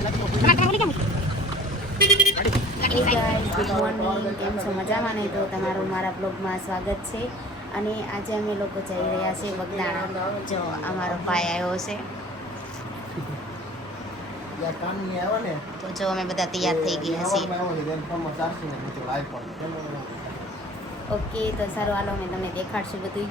Hey guys, good morning. કેમ છો? મજામાં નહીં તો તમારું મારા બ્લોગમાં સ્વાગત છે. અને આજે અમે લોકો જઈ રહ્યા છીએ બગદાણા. જો અમારો ભાઈ આવ્યો છે. તો જો અમે બધા તૈયાર થઈ ગયા છીએ. ઓકે, તો સારું, હાલો અમે તમને દેખાડશું બધું.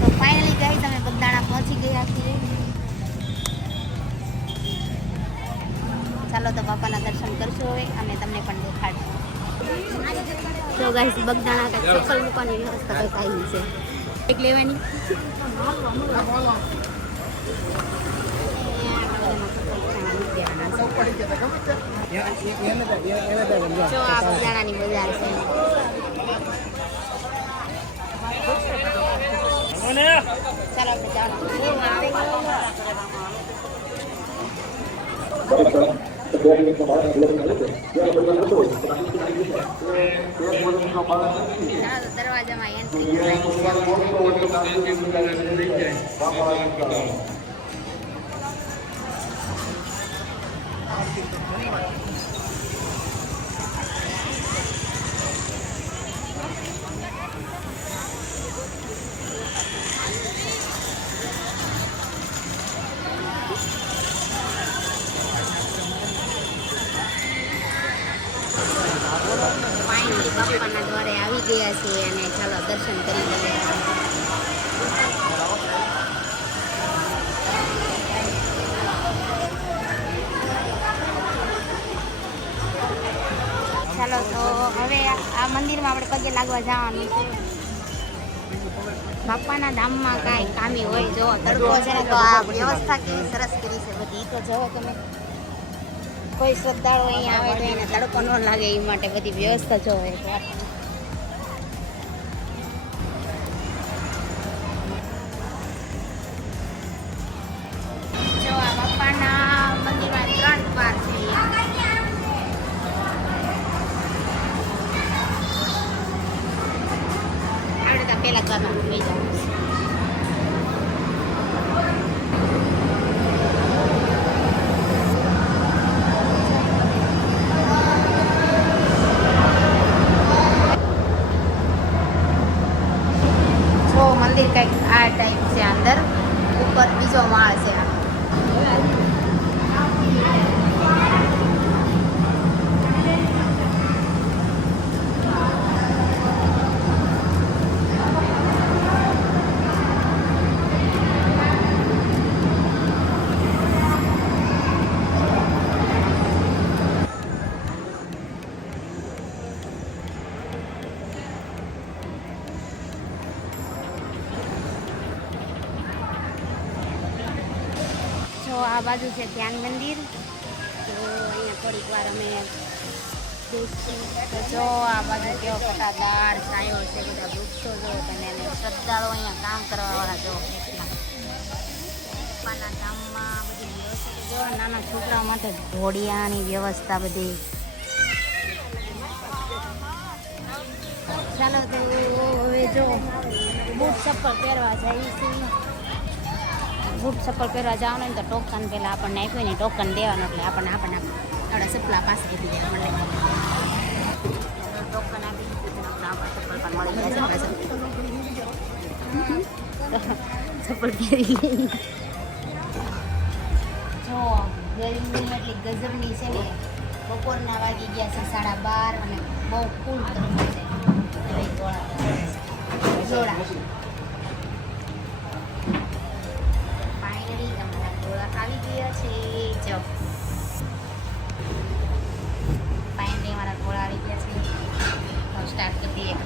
તો ફાઇનલી ગાઈસ અમે બગદાણા પહોંચી ગયા છીએ. ચાલો તો બાપાના દર્શન કરશું હવે અને તમને પણ દેખાડશું. તો ગાઈસ બગદાણા કાંઈક ચપ્પલ મૂકવાની વ્યવસ્થા કંઈક આવી છે. એક લેવાની જો આ બગદાણાની બજાર છે. ચાલો આપણે દરવાજામાં એન્ટ્રી બાપાના દ્વારે આવી ગયા છીએ અને ચાલો દર્શન કરી લઈએ. ચાલો તો હવે આ મંદિરમાં આપણે પગે લાગવા જવાનું છે. બાપાના ધામમાં કાંઈ કામી હોય, જો તડકો છે ને તો આ વ્યવસ્થા કેવી સરસ કરી છે બધી. તો જો તમે કોઈ શ્રદ્ધાળુ અહીંયા આવે તો એને તડકો ન લાગે એ માટે બધી વ્યવસ્થા જોવે. પેલા ઘરમાં લઈ જાઉં. જો મંદિર કંઈક આ ટાઈપ છે, અંદર ઉપર બીજો માળ છે. જો આ બાજુ છે ધ્યાન મંદિર. તો અહીંયા થોડીક વાર અમે બેસીએ. તો જો આ બાજુ કેવો ઘટાદાર છાંયો છે, બધા વૃક્ષો જો અને શ્રદ્ધાળુઓ અહીંયા કામ કરવાવાળા જો કેટલા. પપ્પાના ગામમાં બધી વ્યવસ્થા જો નાના છોકરાઓ માટે ઘોડિયાની વ્યવસ્થા બધી. ચાલો તો હવે જો બૂટ ચપ્પલ પહેરવા જાય છે. બૂટ ચપ્પલ પહેરવા જવાનું ને તો ટોકન પહેલાં આપણને આપ્યું ને ટોકન દેવાનું, એટલે આપણને આપણા સપલા પાસે આપી દે મળે. ટોકન આપી આપણા ચપ્પલ પણ મળી જાય છે. ચપ્પલ પહેરી લઈ. જો ગરમી એટલી ગજબની છે ને, બપોરના વાગી ગયા છે 12:30 અને બહુ ફૂલ તડકો છે. ફાઇનલી અમારા ગોળા આવી ગયા છે. જો ફાઇનલી અમારા ગોળા આવી ગયા છે. તો સ્ટાર્ટ કરી દઈએ.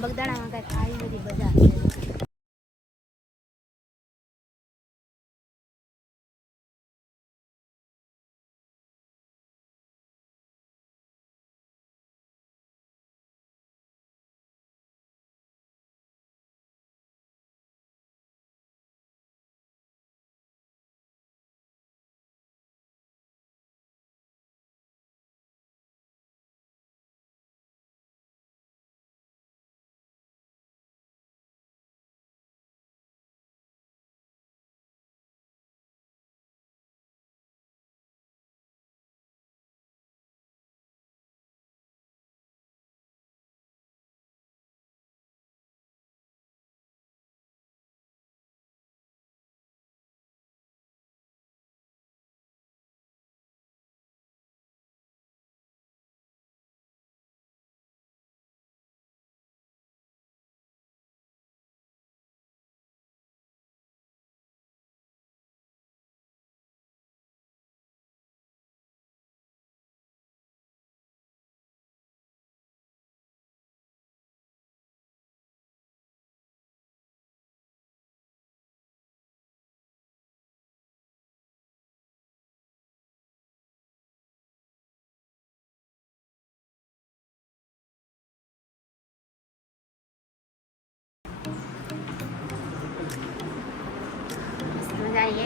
બગદાણામાં કંઈક આવી બધી બજાર છે.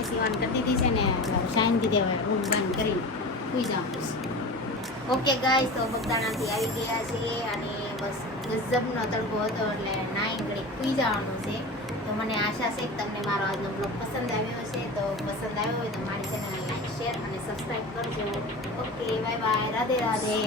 એસી ઓન કરી દીધી છે ને, શાંતિ દેવાય રૂમ બંધ કરીને સુઈ જવાનું. ઓકે ગાઈસ, તો બગદાણાથી આવી ગયા છીએ અને બસ ગજબનો તડકો હતો એટલે નાઈ ઘડી સુઈ જવાનું છે. તો મને આશા છે કે તમને મારો આજનો બ્લોગ પસંદ આવ્યો છે. તો પસંદ આવ્યો હોય તો મારી ચેનલને લાઈક, શેર અને સબસ્ક્રાઈબ કરજો. Okay, bye bye, Radhe Radhe.